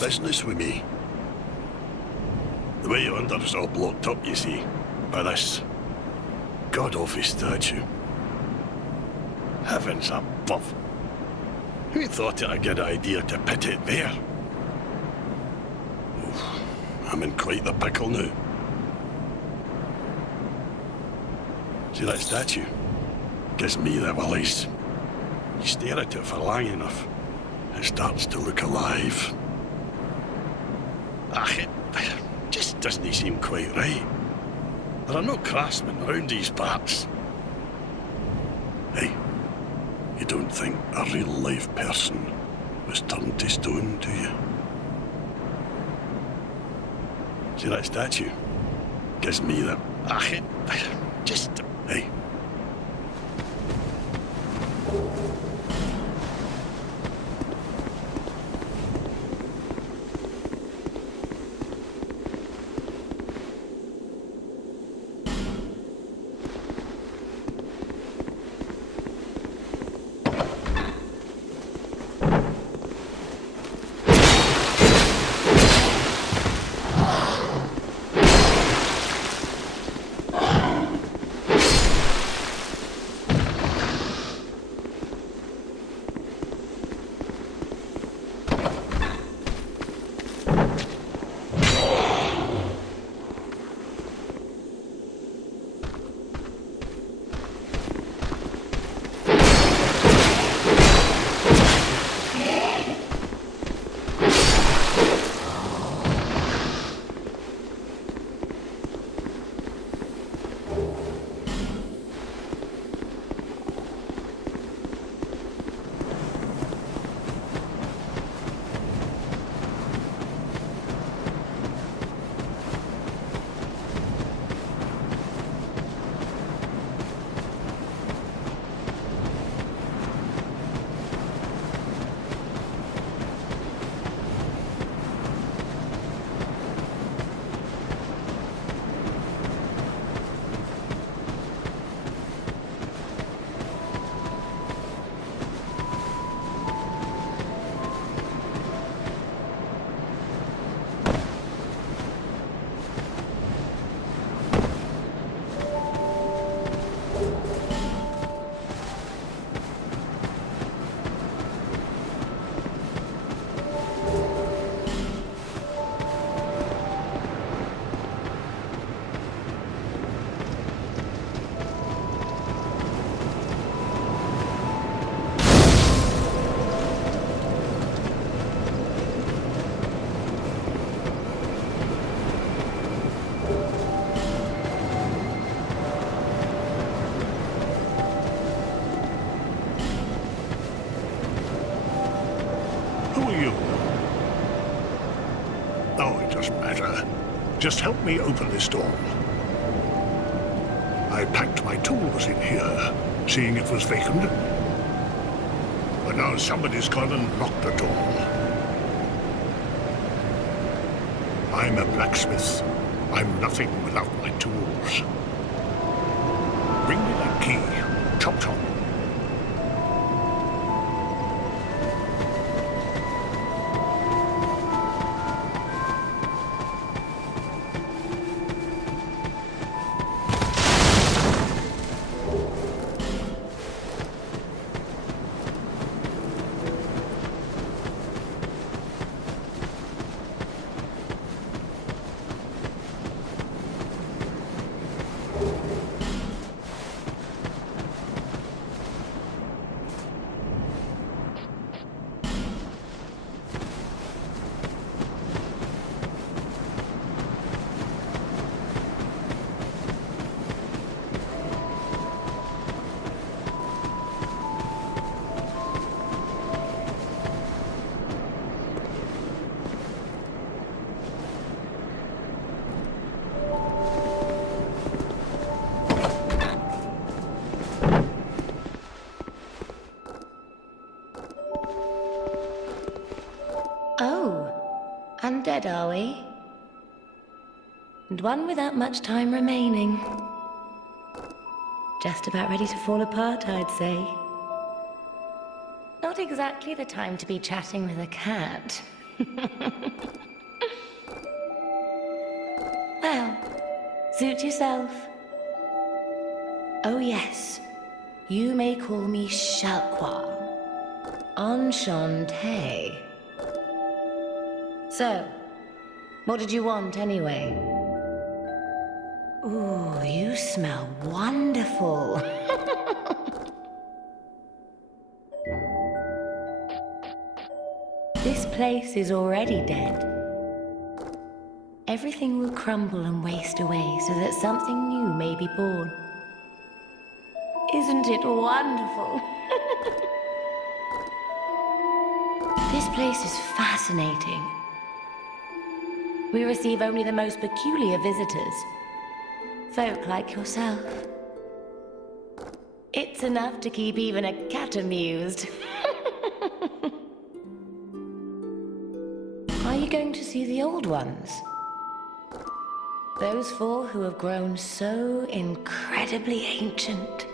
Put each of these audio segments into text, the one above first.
business with me. The way yonder is all blocked up, you see, by this god-awful statue. Heavens above. Who thought it a good idea to put it there? Oof, I'm in quite the pickle now. See that statue? Gives me the willies. You stare at it for long enough, it starts to look alive. It just doesn't seem quite right. There are no craftsmen around these parts. Hey, you don't think a real-life person was turned to stone, do you? See that statue? Gives me the... it just... Hey. Just help me open this door. I packed my tools in here, seeing it was vacant. But now somebody's gone and locked the door. I'm a blacksmith. I'm nothing without my tools. Bring me that key. Chop chop. Undead, are we? And one without much time remaining. Just about ready to fall apart, I'd say. Not exactly the time to be chatting with a cat. Well, suit yourself. Oh yes, you may call me Shalquoir. Enchanté. So, what did you want anyway? Ooh, you smell wonderful. This place is already dead. Everything will crumble and waste away so that something new may be born. Isn't it wonderful? This place is fascinating. We receive only the most peculiar visitors. Folk like yourself. It's enough to keep even a cat amused. Are you going to see the old ones? Those four who have grown so incredibly ancient.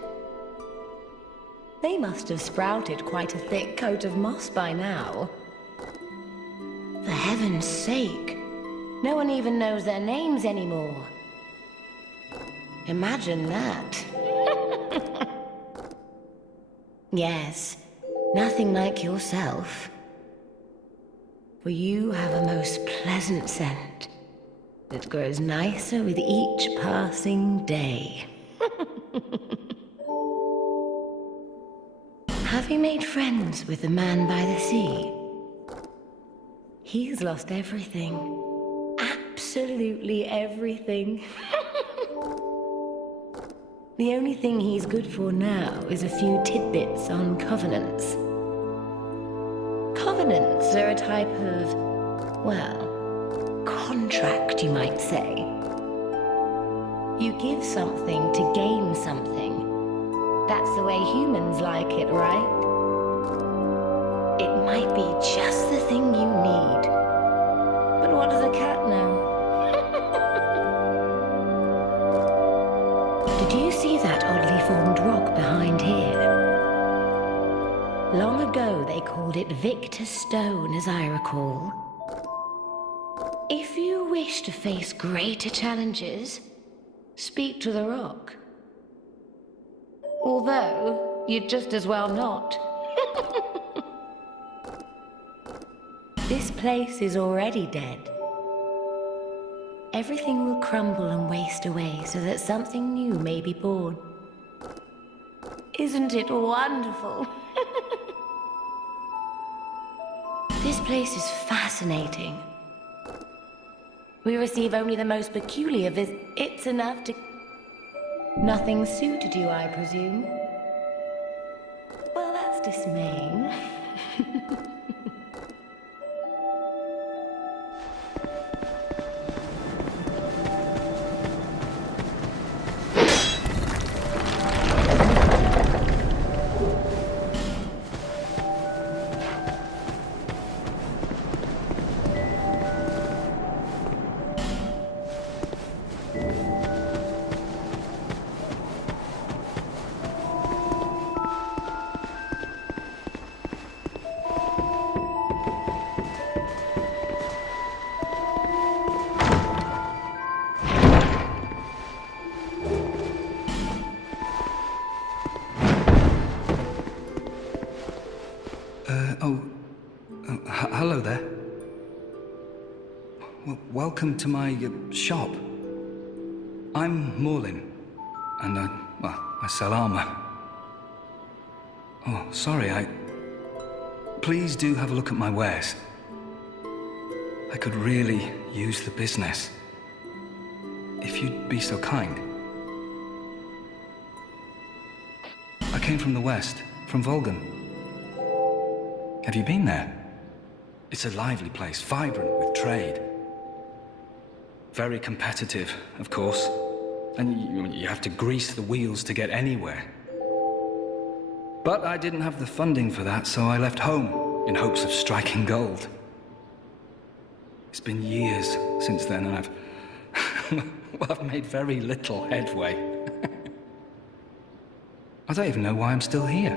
They must have sprouted quite a thick coat of moss by now. For heaven's sake, no one even knows their names anymore. Imagine that. Yes, nothing like yourself. For you have a most pleasant scent that grows nicer with each passing day. Have you made friends with the man by the sea? He's lost everything. Absolutely everything. The only thing he's good for now is a few tidbits on covenants. Covenants are a type of, well, contract, you might say. You give something to gain something. That's the way humans like it, right? It might be just the thing you need. But what does a cat know? Did you see that oddly formed rock behind here? Long ago they called it Victor's Stone, as I recall. If you wish to face greater challenges, speak to the rock. Although, you'd just as well not. This place is already dead. Everything will crumble and waste away so that something new may be born. Isn't it wonderful? This place is fascinating. We receive only the most peculiar It's enough to... Nothing suited you, I presume? Well, that's dismaying. Hello there. Welcome to my shop. I'm Maughlin, and I sell armor. Oh, sorry, Please do have a look at my wares. I could really use the business. If you'd be so kind. I came from the west, from Volgan. Have you been there? It's a lively place, vibrant with trade. Very competitive, of course. And you have to grease the wheels to get anywhere. But I didn't have the funding for that, so I left home in hopes of striking gold. It's been years since then, and I've made very little headway. I don't even know why I'm still here.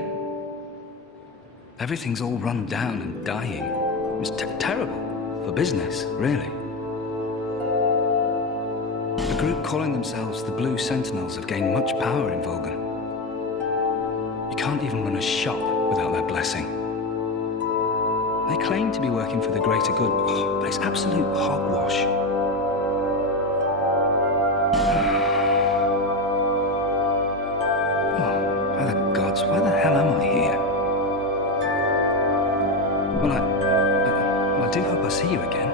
Everything's all run down and dying. It's terrible. for business, really. A group calling themselves the Blue Sentinels have gained much power in Volgan. You can't even run a shop without their blessing. They claim to be working for the greater good, but it's absolute hogwash. Oh, by the gods, why the hell am I here? Well, I do hope I see you again.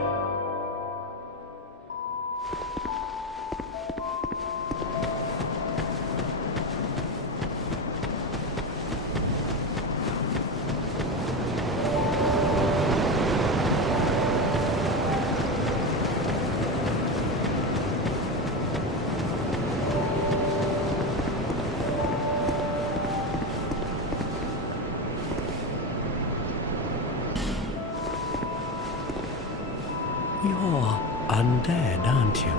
You're undead, aren't you?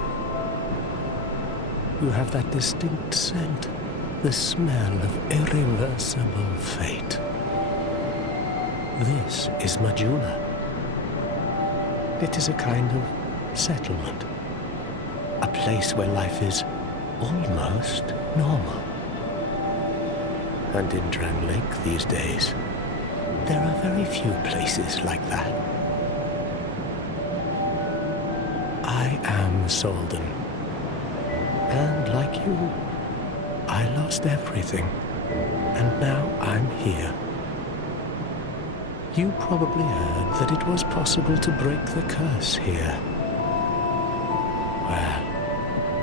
You have that distinct scent, the smell of irreversible fate. This is Majula. It is a kind of settlement, a place where life is almost normal. And in Dran Lake these days, there are very few places like that. I am Solden, and like you, I lost everything, and now I'm here. You probably heard that it was possible to break the curse here. Well,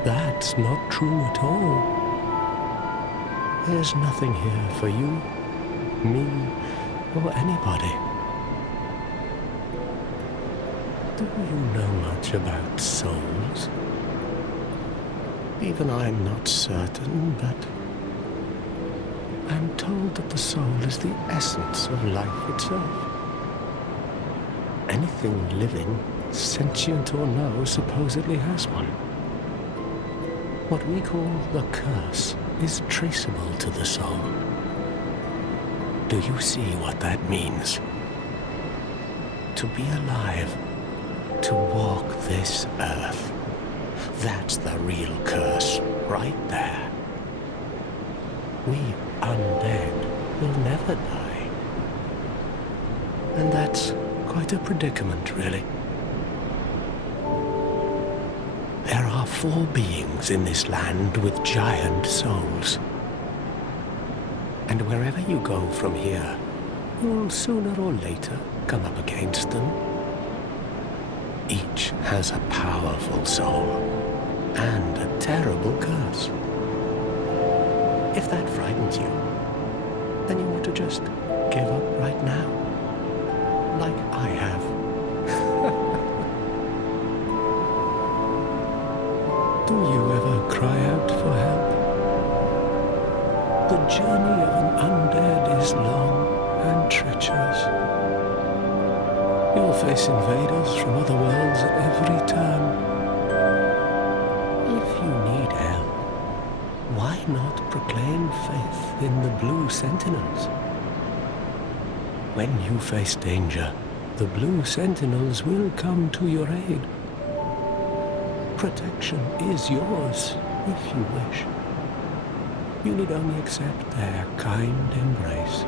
that's not true at all. There's nothing here for you, me, or anybody. Do you know much about souls? Even I'm not certain, but I'm told that the soul is the essence of life itself. Anything living, sentient or no, supposedly has one. What we call the curse is traceable to the soul. Do you see what that means? To be alive, to walk this earth. That's the real curse, right there. We undead will never die. And that's quite a predicament, really. There are 4 beings in this land with giant souls. And wherever you go from here, you'll sooner or later come up against them. Each has a powerful soul and a terrible curse. If that frightens you, then you ought to just give up right now, like I have. Do you ever cry out for help? The journey of an undead is long and treacherous. You'll face invaders from other worlds at every turn. If you need help, why not proclaim faith in the Blue Sentinels? When you face danger, the Blue Sentinels will come to your aid. Protection is yours, if you wish. You need only accept their kind embrace.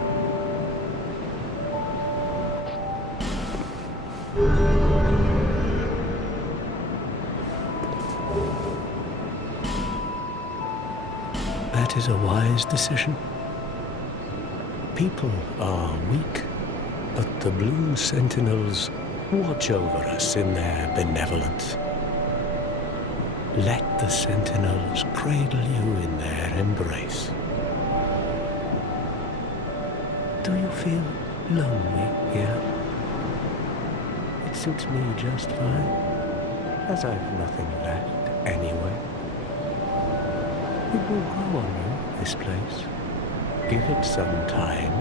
That is a wise decision. People are weak, but the Blue Sentinels watch over us in their benevolence. Let the Sentinels cradle you in their embrace. Do you feel lonely here? It suits me just fine, as I've nothing left anyway. It will grow on you, this place. Give it some time.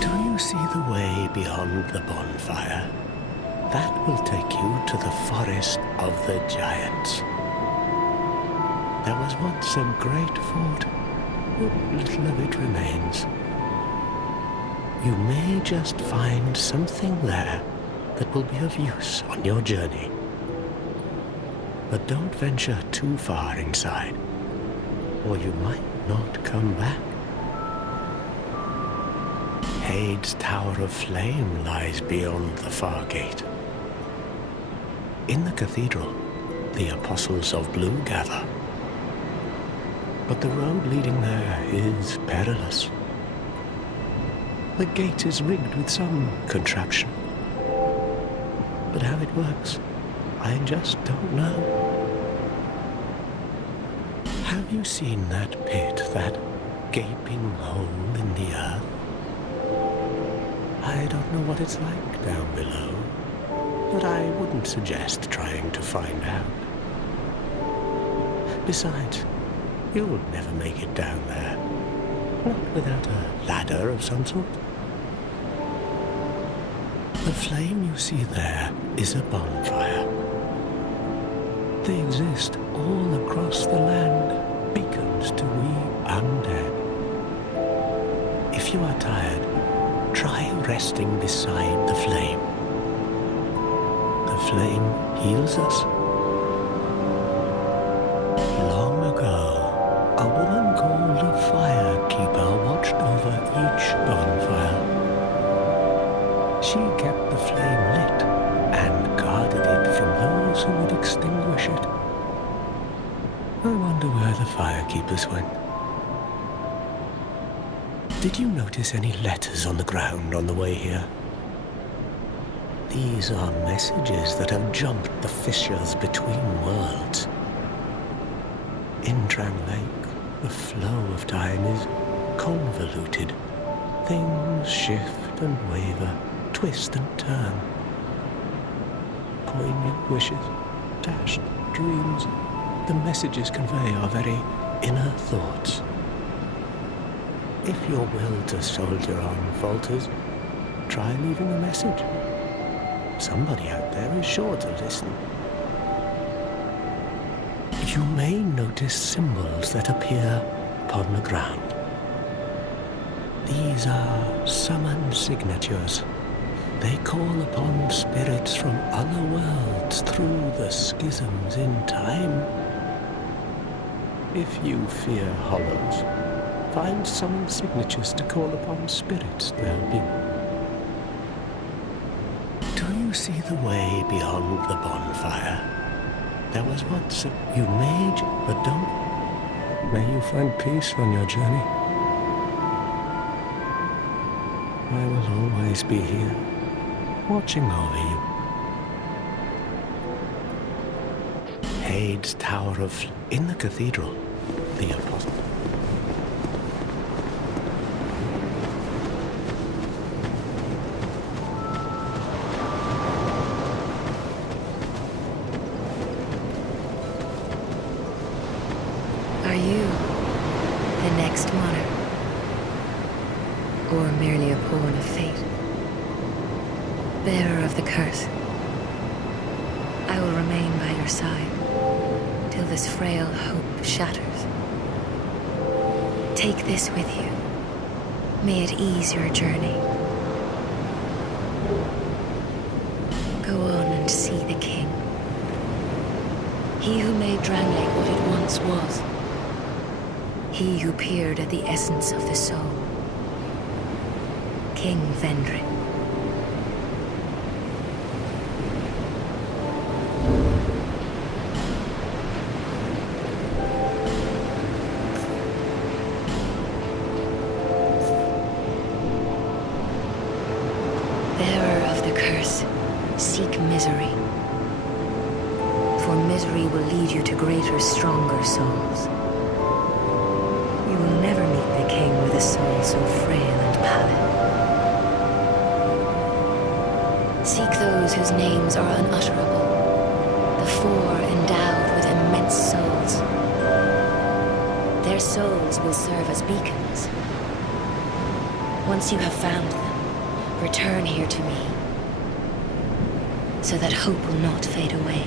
Do you see the way beyond the bonfire? That will take you to the forest of the giants. There was once a great fort, but little of it remains. You may just find something there that will be of use on your journey. But don't venture too far inside, or you might not come back. Hade's Tower of Flame lies beyond the far gate. In the cathedral, the Apostles of Blue gather. But the road leading there is perilous. The gate is rigged with some contraption. But how it works, I just don't know. Have you seen that pit, that gaping hole in the earth? I don't know what it's like down below, but I wouldn't suggest trying to find out. Besides, you'll never make it down there, not without a ladder of some sort. The flame you see there is a bonfire. They exist all across the land, beacons to we undead. If you are tired, try resting beside the flame. The flame heals us. Long ago, a woman called a firekeeper watched over each bonfire. She kept the flame lit and guarded it from those who would extinguish it. I wonder where the firekeepers went. Did you notice any letters on the ground on the way here? These are messages that have jumped the fissures between worlds. In Drang Lake, the flow of time is convoluted. Things shift and waver, twist and turn. Poignant wishes, dashed dreams, the messages convey our very inner thoughts. If your will to soldier on falters, try leaving a message. Somebody out there is sure to listen. You may notice symbols that appear upon the ground. These are summoned signatures. They call upon spirits from other worlds through the schisms in time. If you fear hollows, find some signatures to call upon spirits to help you. Do you see the way beyond the bonfire? There was once a... You may, but don't. May you find peace on your journey. I will always be here, watching over you. Hade's Tower of... In the cathedral, the Apostle... Are you the next monarch? Or merely a pawn of fate? Bearer of the curse, I will remain by your side till this frail hope shatters. Take this with you. May it ease your journey. Go on and see the king. He who made Drang Lake what it once was. He who peered at the essence of the soul. King Vendrick. Bearer of the curse, seek misery. For misery will lead you to greater, stronger souls. You will never meet the king with a soul so frail and pallid. Seek those whose names are unutterable, the four endowed with immense souls. Their souls will serve as beacons. Once you have found them, return here to me, so that hope will not fade away.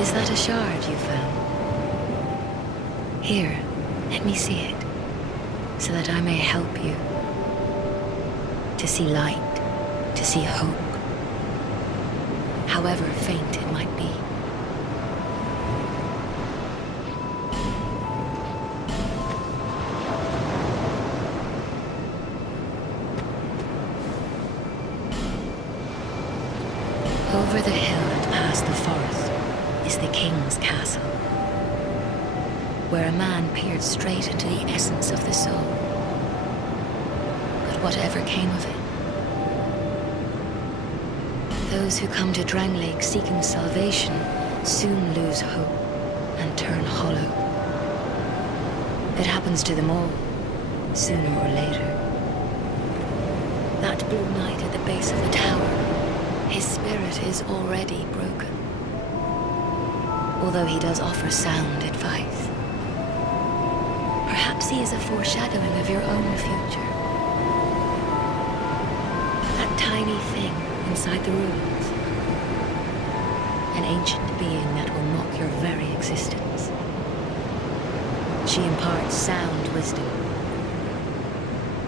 Is that a shard you found? Here, let me see it, so that I may help you to see light, to see hope, however faint it might be. Over the hill and past the forest is the king's castle, where a man peered straight into the essence of the soul. But whatever came of it, those who come to Drangleic seeking salvation soon lose hope and turn hollow. It happens to them all, sooner or later. That blue knight at the base of the tower, his spirit is already broken, although he does offer sound advice. Perhaps he is a foreshadowing of your own future. That tiny thing inside the ruins, an ancient being that will mock your very existence. She imparts sound wisdom,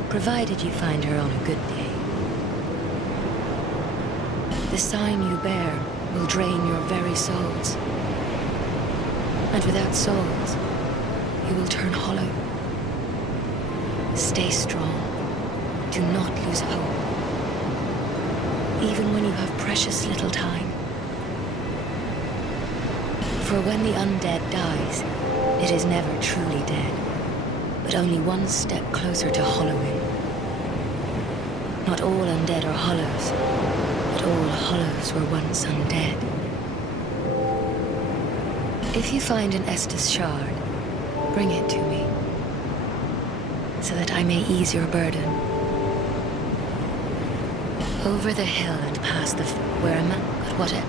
provided you find her on a good day. The sign you bear will drain your very souls. And without souls, you will turn hollow. Stay strong. Do not lose hope. Even when you have precious little time. For when the undead dies, it is never truly dead, but only one step closer to hollowing. Not all undead are hollows, but all hollows were once undead. If you find an Estus shard, bring it to me, so that I may ease your burden. Over the hill and past the where a man, but whatever.